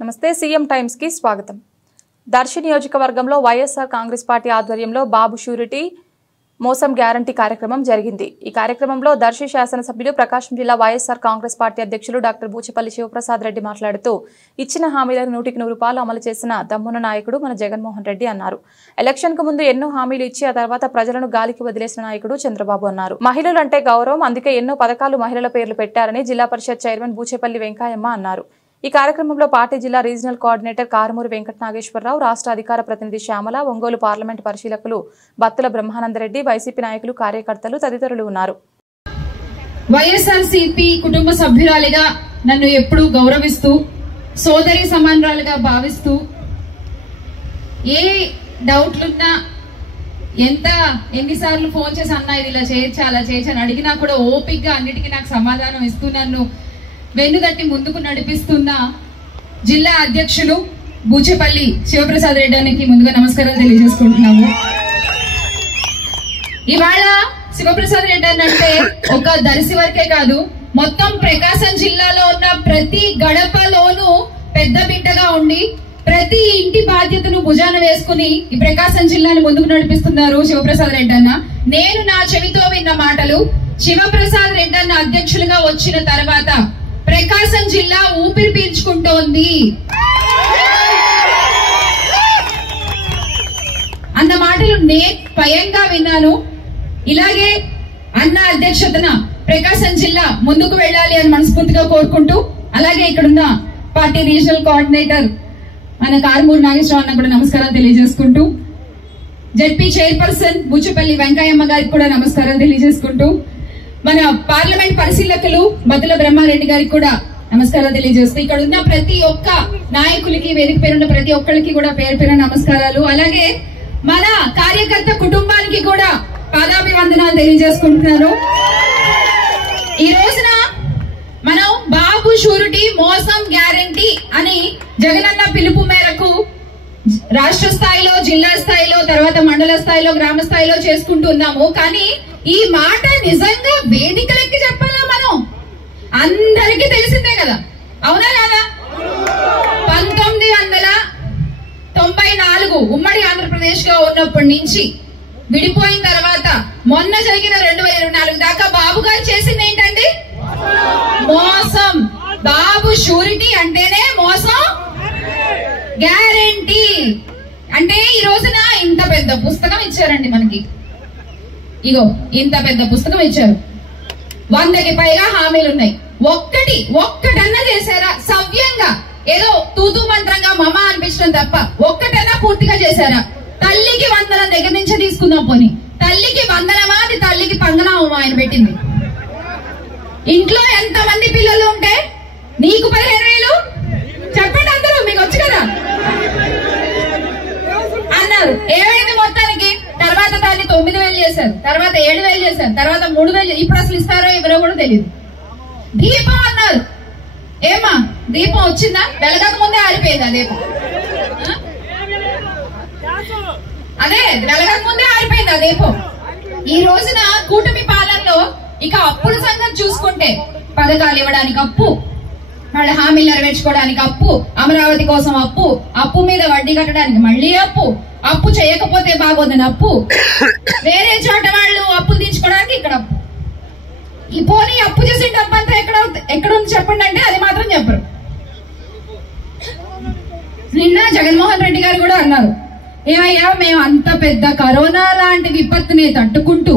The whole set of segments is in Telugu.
నమస్తే సీఎం టైమ్స్ కి స్వాగతం. దర్శి నియోజకవర్గంలో వైఎస్ఆర్ కాంగ్రెస్ పార్టీ ఆధ్వర్యంలో బాబు షూరిటీ మోసం గ్యారంటీ కార్యక్రమం జరిగింది. ఈ కార్యక్రమంలో దర్శి శాసనసభ్యులు ప్రకాశం జిల్లా వైఎస్ఆర్ కాంగ్రెస్ పార్టీ అధ్యక్షులు డాక్టర్ బూచపల్లి శివప్రసాద్ రెడ్డి మాట్లాడుతూ ఇచ్చిన హామీలను 100% అమలు చేసిన దమ్మున నాయకుడు మన జగన్మోహన్ రెడ్డి అన్నారు. ఎలక్షన్ కు ముందు ఎన్నో హామీలు ఇచ్చి ఆ తర్వాత ప్రజలను గాలికి వదిలేసిన నాయకుడు చంద్రబాబు అన్నారు. మహిళలు అంటే గౌరవం, అందుకే ఎన్నో పథకాలు మహిళల పేర్లు పెట్టారని జిల్లా పరిషత్ చైర్మన్ బూచపల్లి వెంకయ్యమ్మ అన్నారు. ఈ కార్యక్రమంలో పార్టీ జిల్లా రీజనల్ కోఆర్డినేటర్ కారుమూరి వెంకట నాగేశ్వరరావు, రాష్ట్ర అధికార ప్రతినిధి శ్యామల, ఒంగోలు పార్లమెంట్ పరిశీలకులు బత్తుల బ్రహ్మానందరెడ్డి, వైసీపీ నాయకులు, కార్యకర్తలు తదితరులు ఉన్నారు. వైఎస్ఆర్సీపీ కుటుంబ సభ్యురాలిగా నన్ను ఎప్పుడూ గౌరవిస్తూ సోదరి సమానురాలుగా భావిస్తూ ఏ డౌట్లున్నా ఎన్నిసార్లు ఫోన్ చేసి అన్నా ఇది ఇలా చేయొచ్చా అలా చేయొచ్చు అని అడిగినా కూడా ఓపికగా అన్నిటికీ నాకు సమాధానం ఇస్తూ నన్ను వెన్నుదట్టి ముందుకు నడిపిస్తున్న జిల్లా అధ్యక్షులు బూచపల్లి శివప్రసాద్ రెడ్డికి ముందుగా నమస్కారాలు తెలియజేసుకుంటున్నాము. ఇవాళ శివప్రసాద్ రెడ్డి అంటే ఒక దర్శి వరకే కాదు, మొత్తం ప్రకాశం జిల్లాలో ఉన్న ప్రతి గడపలోనూ పెద్ద బిడ్డగా ఉండి ప్రతి ఇంటి బాధ్యతను భుజాన వేసుకుని ఈ ప్రకాశం జిల్లాను ముందుకు నడిపిస్తున్నారు శివప్రసాద్ రెడ్డి అన్న. నేను నా చెవితో విన్న మాటలు, శివప్రసాద్ రెడ్డి అన్న అధ్యక్షులుగా వచ్చిన తర్వాత ప్రకాశం జిల్లా ఊపిరి పీల్చుకుంటోంది అన్న మాటలు నేను స్వయంగా విన్నాను. ఇలాగే అన్న అధ్యక్షతన ప్రకాశం జిల్లా ముందుకు వెళ్ళాలి అని మనస్ఫూర్తిగా కోరుకుంటూ, అలాగే ఇక్కడున్న పార్టీ రీజనల్ కోఆర్డినేటర్ మన కారుమూరి నాగేశ్వరరావు అన్న కూడా నమస్కారాలు తెలియజేసుకుంటూ, జెడ్పీ చైర్పర్సన్ బూచపల్లి వెంకయ్యమ్మ గారికి కూడా నమస్కారాలు తెలియజేసుకుంటూ, మన పార్లమెంట్ పరిశీలకులు బత్తుల బ్రహ్మారెడ్డి గారికి కూడా నమస్కారాలు తెలియజేస్తూ, ఇక్కడ ఉన్న ప్రతి ఒక్క నాయకులకి, వేదిక పేరున్న ప్రతి ఒక్కరికి కూడా పేరు పేరు నమస్కారాలు. అలాగే మన కార్యకర్త కుటుంబానికి కూడా పాదాభివందనాలు తెలియజేసుకుంటున్నారు. ఈ రోజున మనం బాబు షూరిటీ మోసం గ్యారంటీ అని జగనన్న పిలుపు మేరకు రాష్ట్ర స్థాయిలో, జిల్లా స్థాయిలో, తర్వాత మండల స్థాయిలో, గ్రామ స్థాయిలో చేసుకుంటూ ఉన్నాము. కానీ ఈ మాట నిజంగా వేదికలెక్కి చెప్పాలా? మనం అందరికీ తెలిసిందే కదా, అవునా కాదా? 1994 ఉమ్మడి ఆంధ్రప్రదేశ్ గా ఉన్నప్పటి నుంచి విడిపోయిన తర్వాత మొన్న జరిగిన 2024 దాకా బాబు గారు చేసింది ఏంటండి? మోసం. బాబు షూరిటీ అంటేనే మోసం గ్యారంటీ. అంటే ఈ రోజున ఇంత పెద్ద పుస్తకం ఇచ్చారండి మనకి. ఇగో ఇంత పెద్ద పుస్తకం ఇచ్చారు, 100కి పైగా హామీలు ఉన్నాయి. ఒక్కటన్నా చేశారా? సవ్యంగా ఏదో తూతూ మంత్రంగా మమ అనిపించడం తప్ప ఒక్కటన్నా పూర్తిగా చేశారా? తల్లికి వందనం దగ్గర నుంచే తీసుకుందాం. పోనీ తల్లికి వందనమా, అది తల్లికి పంగనామా ఆయన పెట్టింది. ఇంట్లో ఎంత మంది పిల్లలు ఉంటే నీకు 15,000 చెప్పండి అందరూ, మీకు వచ్చు కదా అన్నారు. ఏమైంది మొత్తానికి? తర్వాత దాన్ని 9,000 చేశారు, తర్వాత 7,000 చేశారు, తర్వాత 3,000. ఇప్పుడు అసలు ఇస్తారో ఎవరో కూడా తెలియదు. దీపం అన్నారు. ఏమా దీపం వచ్చిందా? వెలగక ముందే ఆరిపోయింది ఆ దీపం. అదే వెలగక ముందే ఆరిపోయింది ఆ దీపం. ఈ రోజున కూటమి పాలనలో ఇక అప్పుల సంగతి చూసుకుంటే పథకాలు ఇవ్వడానికి అప్పు, వాళ్ళ హామీలు నెరవేర్చుకోవడానికి అప్పు, అమరావతి కోసం అప్పు, అప్పు మీద వడ్డీ కట్టడానికి మళ్లీ అప్పు, అప్పు చేయకపోతే బాగోదని అప్పు, వేరే చోట వాళ్ళు అప్పులు తీర్చుకోవడానికి ఇక్కడ అప్పు. ఈ పోనీ అప్పు చేసిన డబ్బంతా ఎక్కడ ఉంది చెప్పండి అంటే అది మాత్రం చెప్పరు. నిన్న జగన్మోహన్ రెడ్డి గారు కూడా అన్నారు, ఏమయ్యా మేము అంత పెద్ద కరోనా లాంటి విపత్తుని తట్టుకుంటూ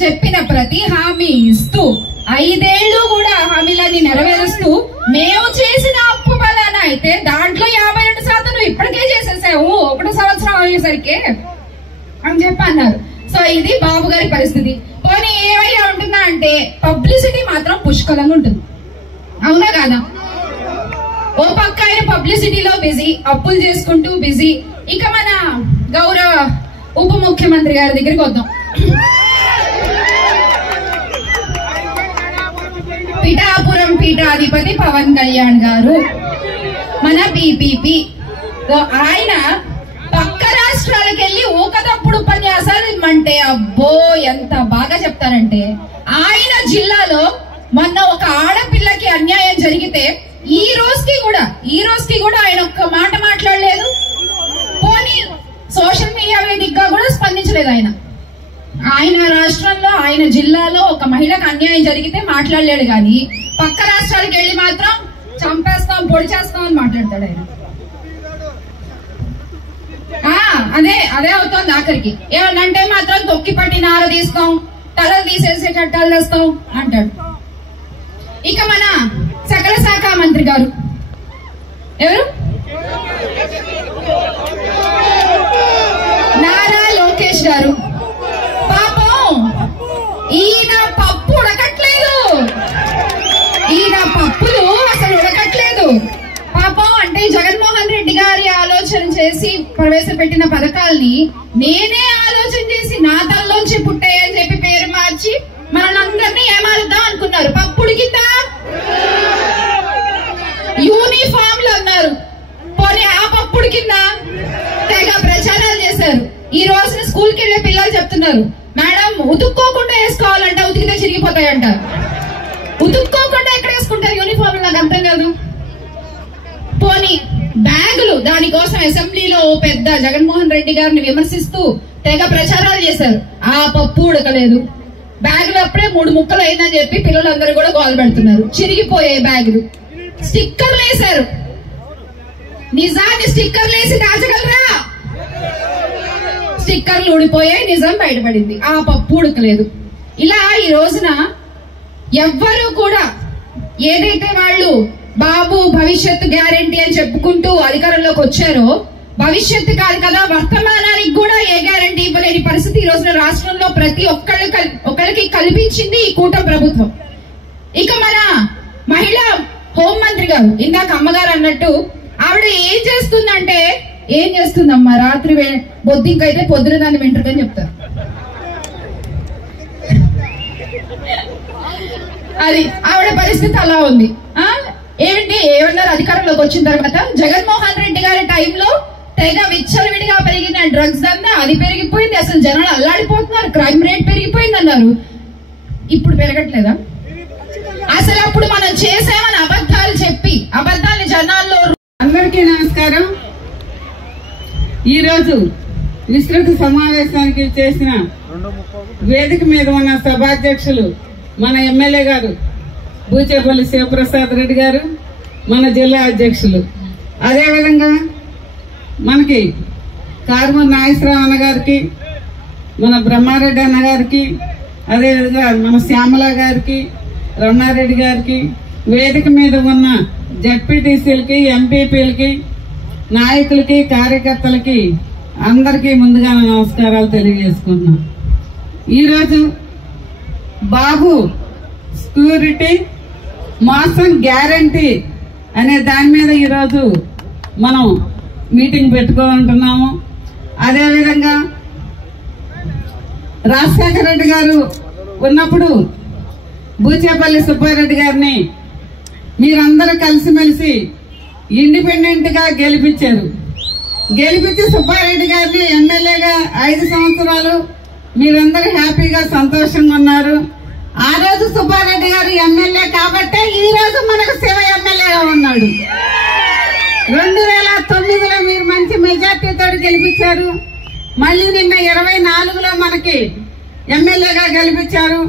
చెప్పిన ప్రతి హామీ ఇస్తూ 5 ఏళ్లు కూడా హామీలన్నీ నెరవేరుస్తూ మేము చేసిన అప్పు బలానా అయితే దాంట్లో 52% నువ్వు ఇప్పటికే చేసేసావు 1 సంవత్సరం అయ్యేసరికి అని చెప్పి అన్నారు. సో ఇది బాబు గారి పరిస్థితి. పోనీ ఏవైనా ఉంటుందా అంటే పబ్లిసిటీ మాత్రం పుష్కలంగా ఉంటుంది, అవునా కాదా? ఓ పక్క ఆయన పబ్లిసిటీలో బిజీ, అప్పులు చేసుకుంటూ బిజీ. ఇక మన గౌరవ ఉప ముఖ్యమంత్రి గారి దగ్గరికి వద్దాం. పిఠాపురం పీఠాధిపతి పవన్ కళ్యాణ్ గారు, మన పీపీపీ. ఆయన పక్క రాష్ట్రాలకు వెళ్లి ఊకదప్పుడు ఉపన్యాసాలు ఇమ్మంటే అబ్బో ఎంత బాగా చెప్తారంటే, ఆయన జిల్లాలో మొన్న ఒక ఆడపిల్లకి అన్యాయం జరిగితే ఈ రోజుకి కూడా ఆయన ఒక్క మాట మాట్లాడలేదు. పోనీ సోషల్ మీడియా వేదికగా కూడా స్పందించలేదు. ఆయన రాష్ట్రంలో ఆయన జిల్లాలో ఒక మహిళకు అన్యాయం జరిగితే మాట్లాడలేడు కానీ పక్క రాష్ట్రాలకు వెళ్ళి మాత్రం చంపేస్తాం పొడి చేస్తాం అని మాట్లాడతాడు ఆయన. అదే అవుతోంది. ఆఖరికి ఏమన్నంటే మాత్రం తొక్కి పట్టి నార తీస్తాం, తలలు తీసేసే చట్టాలు తెస్తాం అంటాడు. ఇక మన సకల శాఖ మంత్రి గారు ఎవరు? నారా లోకేష్ గారు. పాపం ఈయన పప్పు ఉడకట్లేదు, ఈయన పప్పులు అసలు ఉడకట్లేదు పాపం. అంటే జగన్మోహన్ రెడ్డి గారి ఆలోచన చేసి ప్రవేశపెట్టిన పథకాల్ని నేనే ఆలోచన చేసి నా తల్లోంచి పుట్టాయని చెప్పి పేరు మార్చి మనందరినీ ఏమారుద్దాం అనుకున్నారు. పప్పు ఉడికిందా? యూనిఫామ్లు అన్నారు, పోనీ ఆ పప్పు ఉడికిందా? తెగ ప్రచారాలు చేశారు. ఈ రోజున స్కూల్కి వెళ్లే పిల్లలు చెప్తున్నారు, మేడం ఉతుక్కోకుండా వేసుకోవాలంట, ఉతికితే చిరిగిపోతాయంట. ఉతుక్కోకుండా ఎక్కడ వేసుకుంటారు యూనిఫామ్? నాకు అర్థం కాదు. పోనీ బ్యాగులు, దానికోసం అసెంబ్లీలో పెద్ద జగన్మోహన్ రెడ్డి గారిని విమర్శిస్తూ తెగ ప్రచారాలు చేశారు. ఆ పప్పు ఉడకలేదు. బ్యాగులు అప్పుడే 3 ముక్కలు అయిందని చెప్పి పిల్లలందరూ కూడా గోల పెడుతున్నారు. చిరిగిపోయాయి బ్యాగులు. స్టిక్కర్లు వేశారు. నిజాన్ని స్టిక్కర్లు వేసి దాచగలరా? స్టిక్కర్లు ఊడిపోయాయి, నిజం బయటపడింది. ఆ పప్పు ఉడకలేదు. ఇలా ఈ రోజున ఎవ్వరూ కూడా ఏదైతే వాళ్ళు బాబు భవిష్యత్తు గ్యారెంటీ అని చెప్పుకుంటూ అధికారంలోకి వచ్చారో, భవిష్యత్తు కాదు కదా వర్తమానానికి కూడా ఏ గ్యారెంటీ ఇవ్వలేని పరిస్థితి ఈ రోజున రాష్ట్రంలో ప్రతి ఒక్కరికి కల్పించింది ఈ కూటమి ప్రభుత్వం. ఇక మన మహిళా హోంమంత్రి గారు, ఇందాక అమ్మగారు అన్నట్టు, ఆవిడ ఏం చేస్తుందంటే, ఏం చేస్తుందమ్మా, రాత్రి బొద్దింకైతే పొద్దున దాన్ని వింటుందని చెప్తారు. అది ఆవిడ పరిస్థితి అలా ఉంది. ఏమిటి ఏమన్నారు? అధికారంలోకి వచ్చిన తర్వాత జగన్మోహన్ రెడ్డి గారి టైంలో తెగ విచ్చలవిడిగా పెరిగిన డ్రగ్స్ దందా అది పెరిగిపోయింది, అసలు జనాలు అల్లాడిపోతున్నారు, క్రైమ్ రేట్ పెరిగిపోయింది అన్నారు. ఇప్పుడు పెరగట్లేదా? అసలు అప్పుడు మనం చేసామని అబద్ధాలు చెప్పి అబద్ధాన్ని జనాల్లో. అందరికీ నమస్కారం. ఈరోజు విస్తృత సమావేశానికి చేసిన వేదిక మీద ఉన్న సభాధ్యక్షులు మన ఎమ్మెల్యే గారు బూచేపల్లి శివప్రసాద్ రెడ్డి గారు, మన జిల్లా అధ్యక్షులు, అదేవిధంగా మనకి కారుమూరి నాగేశ్వరరావు అన్న గారికి, మన బ్రహ్మారెడ్డి అన్న గారికి, అదేవిధంగా మన శ్యామల గారికి, రమణారెడ్డి గారికి, వేదిక మీద ఉన్న జడ్పీటీసీలకి, ఎంపీపీలకి, నాయకులకి, కార్యకర్తలకి అందరికీ ముందుగా నమస్కారాలు తెలియజేసుకుంటున్నాం. ఈరోజు బాబు సెక్యూరిటీ మోసం గ్యారంటీ అనే దాని మీద ఈరోజు మనం మీటింగ్ పెట్టుకోవాలంటున్నాము. అదేవిధంగా రాజశేఖర రెడ్డి గారు ఉన్నప్పుడు బూచేపల్లి సుబ్బారెడ్డి గారిని మీరందరూ కలిసిమెలిసి ఇండిపెండెంట్ గా గెలిపించారు. గెలిపించి సుబ్బారెడ్డి గారిని ఎమ్మెల్యేగా 5 సంవత్సరాలు మీరందరూ హ్యాపీగా సంతోషంగా ఉన్నారు. ఆ రోజు సుబ్బారెడ్డి గారు ఎమ్మెల్యే కాబట్టే ఈ రోజు మనకు శివ ఎమ్మెల్యేగా ఉన్నాడు. 2009లో మీరు మంచి మెజార్టీతో గెలిపించారు. మళ్ళీ నిన్న 24లో మనకి ఎమ్మెల్యేగా గెలిపించారు.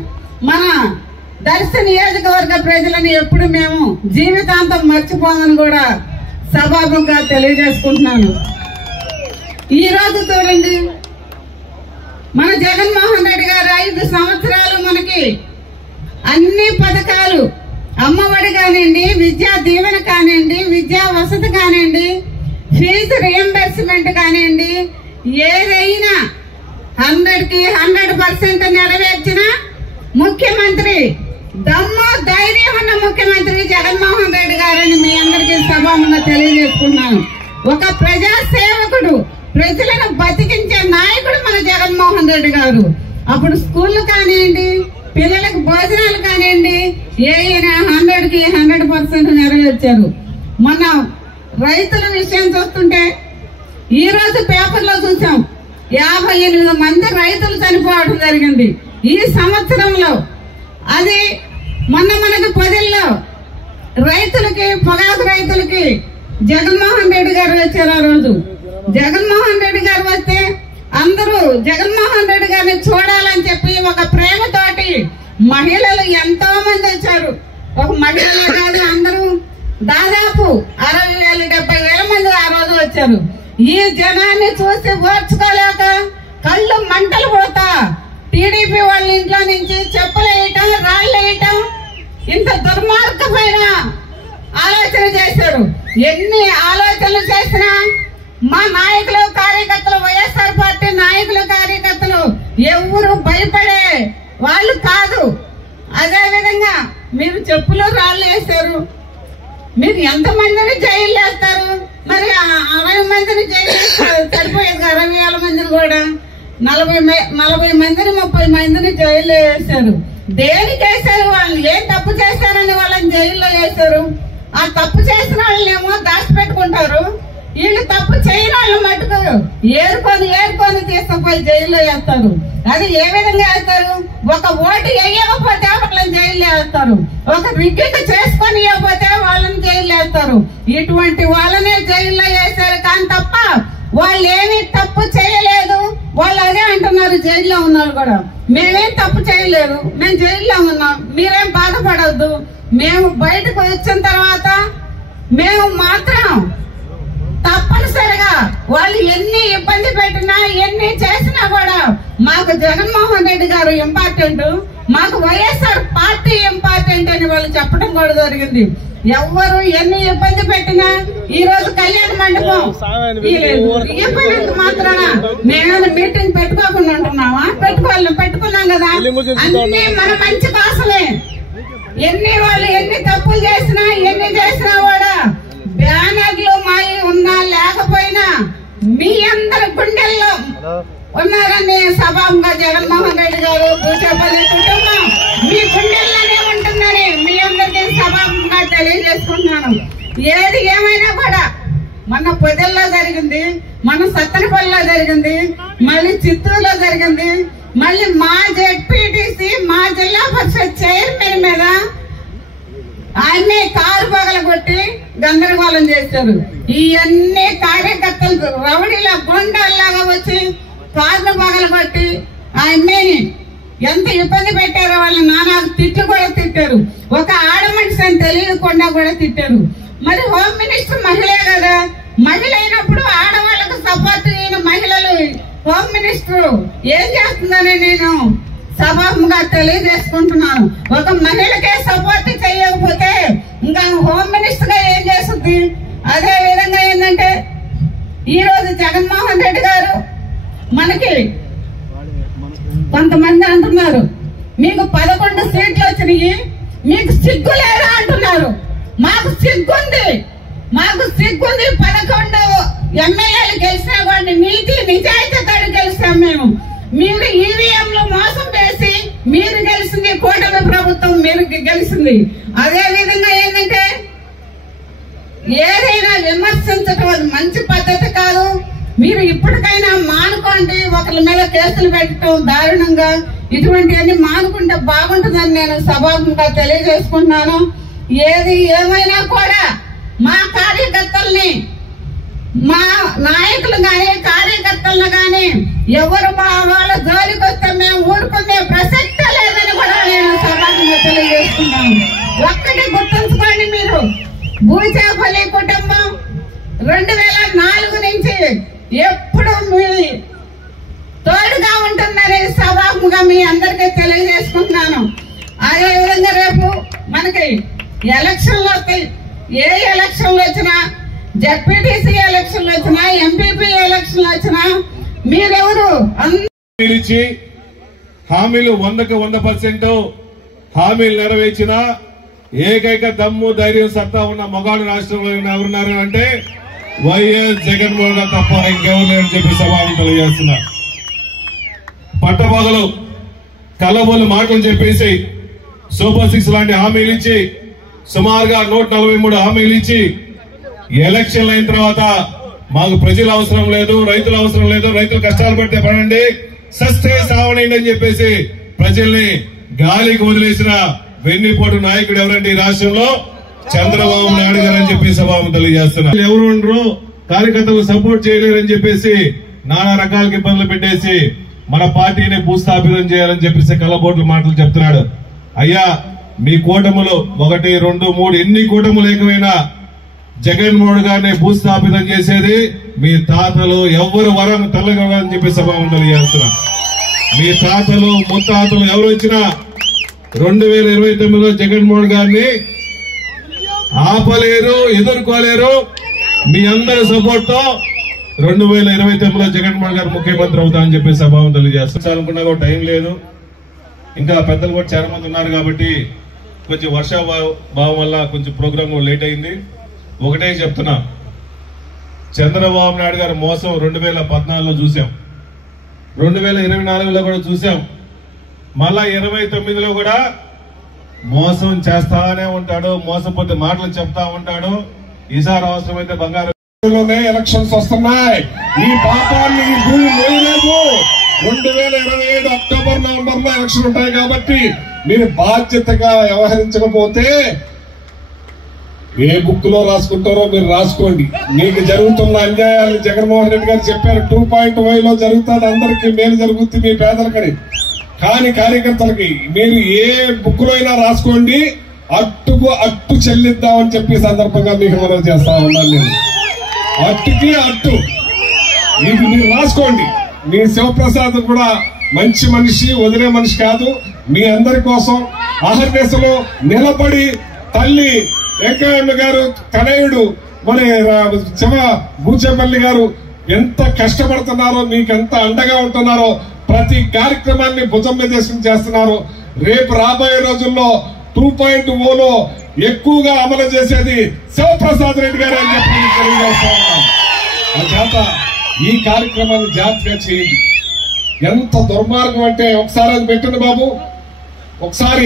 మన దర్శి నియోజకవర్గ ప్రజలను ఎప్పుడు మేము జీవితాంతం మర్చిపోమని కూడా సభాముఖంగా తెలియజేసుకుంటున్నాను. ఈ రోజు చూడండి, మన జగన్మోహన్ రెడ్డి గారు 5 సంవత్సరాలు మనకి అన్ని పథకాలు, అమ్మఒడి కానివ్వండి, విద్యా దీవెన కానివ్వండి, విద్యా వసతి కానివ్వండి, ఫీజు రియంబర్స్మెంట్ కానివ్వండి, ఏదైనా 100కి 100% నెరవేర్చిన ముఖ్యమంత్రి, దమ్ము ధైర్యం ఉన్న ముఖ్యమంత్రి జగన్మోహన్ రెడ్డి గారని మీ అందరికీ సభాముఖంగా తెలియజేసుకున్నాను. ఒక ప్రజా సేవకుడు, ప్రజలను బతికించే నాయకుడు మన జగన్మోహన్ రెడ్డి గారు. అప్పుడు స్కూళ్లు కానివ్వండి, పిల్లలకు భోజనాలు కానివ్వండి, ఏదైనా 100కి 100% నెరవేర్చారు. మన రైతుల విషయం చూస్తుంటే ఈ రోజు పేపర్లో చూసాం, 58 మంది రైతులు చనిపోవడం జరిగింది ఈ సంవత్సరంలో. అది మొన్న మనకు 10లో రైతులకి, పొగాకు రైతులకి జగన్మోహన్ రెడ్డి గారు వచ్చారు. ఆ రోజు జగన్మోహన్ రెడ్డి గారు వస్తే అందరూ జగన్మోహన్ రెడ్డి గారిని చూడాలని చెప్పి ఒక ప్రేమతోటి మహిళలు ఎంతో మంది వచ్చారు. ఒక మహిళలే కాదు, అందరూ దాదాపు 60,000-70,000 మంది ఆ రోజు వచ్చారు. ఈ జనాన్ని చూసి ఓర్చుకోలేక కళ్ళు మంటలు పోతా టీడీపీ వాళ్ళ ఇంట్లో నుంచి చెప్పులు వేయటం, రాళ్ళు వేయటం, ఇంత దుర్మార్గమైన ఆలోచన చేశారు. ఎన్ని ఆలోచనలు చేసినా మా నాయకులు, కార్యకర్తలు, వైఎస్ఆర్ పార్టీ నాయకులు, కార్యకర్తలు ఎవరు భయపడే వాళ్ళు కాదు. అదే విధంగా మీరు చెప్పులు రాళ్ళు వేశారు. మీరు ఎంతమందిని జైలు వేస్తారు? మరి 60 మందిని జైలు సరిపోయేది, 60,000 మందిని కూడా 40 మందిని 30 మందిని జైల్లో వేశారు. దేనికి వేశారు? వాళ్ళు ఏం తప్పు చేశారని వాళ్ళని జైల్లో వేశారు. ఆ తప్పు చేసిన వాళ్ళేమో దాచిపెట్టుకుంటారు. వీళ్ళు తప్పు చేయని వాళ్ళు మటుకు ఏరుకొని తీసుకుపోయి జైల్లో వేస్తారు. అది ఏ విధంగా వేస్తారు? ఒక ఓటు వేయకపోతే వాళ్ళని జైల్లో వేస్తారు, ఒక వికెట్ చేసుకొని ఇవ్వకపోతే వాళ్ళని జైల్లో వేస్తారు. ఇటువంటి వాళ్ళనే జైల్లో వేశారు. కానీ తప్ప వాళ్ళు ఏమీ తప్పు చేయలేదు. వాళ్ళు అదే అంటున్నారు, జైల్లో ఉన్నారు కూడా, మేమేం తప్పు చేయలేదు, మేము జైల్లో ఉన్నాం, మీరేం బాధపడద్దు. మేము బయటకు వచ్చిన తర్వాత మేము మాత్రం తప్పనిసరిగా వాళ్ళు ఎన్ని ఇబ్బంది పెట్టినా, ఎన్ని చేసినా కూడా మాకు జగన్మోహన్ రెడ్డి గారు ఇంపార్టెంట్, మాకు వైఎస్ఆర్ పార్టీ ఇంపార్టెంట్ అని వాళ్ళు చెప్పడం కూడా జరిగింది. ఎవరు ఎన్ని ఇబ్బంది పెట్టినా ఈ రోజు కళ్యాణ మండపం ఇబ్బంది మాత్రాన మేము మీటింగ్ పెట్టుకోకుండా ఉంటున్నామా? పెట్టుకున్నాం కదా. అన్ని మన మంచి కోసమే. వాళ్ళు ఎన్ని తప్పులు చేసినా, ఎన్ని చేసినా కూడా బ్యానర్లు మాయి ఉన్నా లేకపోయినా మీ అందరి గుండెల్లో ఉన్నారని సభాముగా జగన్మోహన్ రెడ్డి గారు, భూచేపల్లి కుటుంబం మీ గుండెల్లోనే ఉంటుందని మీ అందరికీ సభాముగా తెలియజేసుకుంటున్నాను. ఏది ఏమైనా కూడా మన పొదల్లో జరిగింది, మన సత్తనపల్లిలో జరిగింది, మళ్ళీ చిత్తూరులో జరిగింది, మళ్ళీ మా జెడ్పీటీసీ, మా జిల్లా పరిషత్ చైర్మన్ మీద ఆయన్నే కారు పగలగొట్టి గందరగోళం చేశారు. ఇవన్నీ కార్యకర్తలు రౌడీల గుండాల్లాగా వచ్చి కార్లు పగలగొట్టి ఆయన్ని ఎంత ఇబ్బంది పెట్టారో. వాళ్ళు నానా తిట్లు కూడా తిట్టారు. ఒక ఆడ మనిషి అని తెలియకుండా కూడా తిట్టారు. మరి హోమ్ మినిస్టర్ మహిళే కదా, మహిళ అయినప్పుడు ఆడవాళ్లకు సపోర్ట్ అయిన మహిళలు హోమ్ మినిస్టర్ ఏం చేస్తుందని నేను సభాముగా తెలియజేసుకుంటున్నాను. ఒక మహిళకే సపోర్ట్ చేయకపోతే ఇంకా హోమ్ మినిస్టర్ గా ఏం చేస్తుంది? అదే విధంగా ఏంటంటే ఈ రోజు జగన్మోహన్ రెడ్డి గారు మనకి కొంతమంది అంటున్నారు మీకు 11 సీట్లు వచ్చినాయి, మీకు సిగ్గు లేదా అంటున్నారు. మాకు సిగ్గుంది. 11 ఎమ్మెల్యేలు గెలిచినా వాడిని నీతి నిజాయితీతో గెలిచాం మేము. మీరు ఈవీఎంలు మోసం చేసి మీరు గెలిచింది, కూటమి ప్రభుత్వం మీరు గెలిచింది. అదే విధంగా ఏంటంటే ఏదైనా విమర్శించడం అది మంచి పద్ధతి కాదు. మీరు ఇప్పటికైనా మానుకోండి. ఒకరి మీద కేసులు పెట్టడం దారుణంగా ఇటువంటివన్నీ మానుకుంటే బాగుంటుందని నేను సభాముగా తెలియజేసుకుంటున్నాను. ఏది ఏమైనా కూడా మా కార్యకర్తల్ని, మా నాయకులు గాని, కార్యకర్తలను గాని ఎవరు మా వాళ్ళ జోలికి వస్తే మేము ఊరుకునే ప్రసక్తే లేదని కూడా నేను సభాముగా తెలియజేసుకున్నాను. ఒక్కటి గుర్తుంచుకోండి, మీరు భూచేపల్లి కుటుంబం 2004 నుంచి ఎప్పుడు మీ తోడుగా ఉంటుందని సభాముగా మీ అందరికీ తెలియజేసుకుంటున్నాను. అదే విధంగా రేపు మనకి ఎలక్షన్లు వస్తాయి. ఏ ఎలక్షన్లు వచ్చినా, జెడ్పీటీసీ ఎలక్షన్లు వచ్చినా, ఎంపీపీ ఎలక్షన్లు వచ్చినా మీరెవరు హామీలు 100కు 100% హామీలు నెరవేర్చిన ఏకైక దమ్ము, ధైర్యం, సత్తా ఉన్న మగాడు రాష్ట్రంలో ఎవరున్నారు అంటే వైఎస్ జగన్మోహన్ గారు తప్ప ఇంకెవరు లేరని చెప్పి సభను తెలియజేస్తున్నా. పట్టపగలు కలబోలు మాటలు చెప్పేసి సూపర్ 6 లాంటి హామీలు ఇచ్చి సుమారుగా 143 హామీలు ఇచ్చి ఎలక్షన్లు అయిన తర్వాత మాకు ప్రజలు అవసరం లేదు, రైతులు అవసరం లేదు, రైతులు కష్టాలు పడితే పడండి, సస్తే సావనండి అని చెప్పేసి ప్రజల్ని గాలికి వదిలేసిన వెన్నిపోటు నాయకుడు ఎవరంటే ఈ రాష్ట్రంలో చంద్రబాబు నాయుడు గారు అని చెప్పి సభాము తెలియజేస్తున్నారు. ఎవరు ఉండరు, కార్యకర్తలు సపోర్ట్ చేయలేరని చెప్పేసి నానా రకాల ఇబ్బందులు పెట్టేసి మన పార్టీని భూస్థాపితం చేయాలని చెప్పేసి కళ్ళబోట్ల మాటలు చెప్తున్నాడు. అయ్యా, మీ కూటములు 1, 2, 3 ఎన్ని కూటములు ఏకమైనా జగన్మోహన్ గారిని భూస్థాపితం చేసేది మీ తాతలు ఎవరు వరం తల్లగలని చెప్పి సభాము తెలియజేస్తున్నా. మీ తాతలు ముత్తాతలు ఎవరు వచ్చినా 2029లో జగన్మోహన్ గారిని ఆపలేరు, ఎదుర్కోలేరు. మీ అందరి సపోర్ట్ తో 2029లో జగన్మోహన్ గారు ముఖ్యమంత్రి అవుతామని చెప్పి సభావం తెలియజేస్తానుకున్నా కూడా టైం లేదు. ఇంకా పెద్దలు కూడా చాలా మంది ఉన్నారు కాబట్టి కొంచెం వర్షాభావం వల్ల కొంచెం ప్రోగ్రామ్ లేట్ అయింది. ఒకటే చెప్తున్నా, చంద్రబాబు నాయుడు గారి మోసం 2014లో చూసాం, 2024లో కూడా చూసాం, మళ్ళా 29లో కూడా మోసం చేస్తానే ఉంటాడు, మోసపోతే మాటలు చెప్తా ఉంటాడు. ఈసారి అవసరమైతే బంగారు ఎలక్షన్స్ వస్తున్నాయి. ఈ పాపాన్ని ఈ భూమి మోయలేదు. 2027 అక్టోబర్ నవంబర్ లో ఎలక్షన్ ఉంటాయి కాబట్టి మీరు బాధ్యతగా వ్యవహరించకపోతే ఏ బుక్ లో రాసుకుంటారో మీరు రాసుకోండి. మీకు జరుగుతున్న అన్యాయాలు జగన్మోహన్ రెడ్డి గారు చెప్పారు. 2.5లో జరుగుతుంది, అందరికీ మేలు జరుగుతుంది మీ పేదలకని. కానీ కార్యకర్తలకి మీరు ఏ బుక్ లో అయినా రాసుకోండి, అట్టుకు అట్టు చెల్లిద్దామని చెప్పి సందర్భంగా మీకు మనం చేస్తా ఉన్నాను. నేను అట్టుకి అట్టు ఇది మీరు రాసుకోండి. మీ శివప్రసాద్ కూడా మంచి మనిషి, వదిలే మనిషి కాదు. మీ అందరి కోసం అహర్నిశలో నిలబడి తల్లి వెంకయ్యమ్మ గారు తనయుడు మరి బూచేపల్లి గారు ఎంత కష్టపడుతున్నారో, మీకు ఎంత అండగా ఉంటున్నారో, ప్రతి కార్యక్రమాన్ని భుజం మీద చేస్తున్నారు. రేపు రాబోయే రోజుల్లో 2.0లో ఎక్కువగా అమలు చేసేది శివప్రసాద్ రెడ్డి గారు అని చెప్పి తెలియజేస్తా ఉన్నాం. చేత ఈ కార్యక్రమాన్ని జాగ్రత్తగా చేయండి. ఎంత దుర్మార్గం అంటే ఒకసారి అది పెట్టండి బాబు, ఒకసారి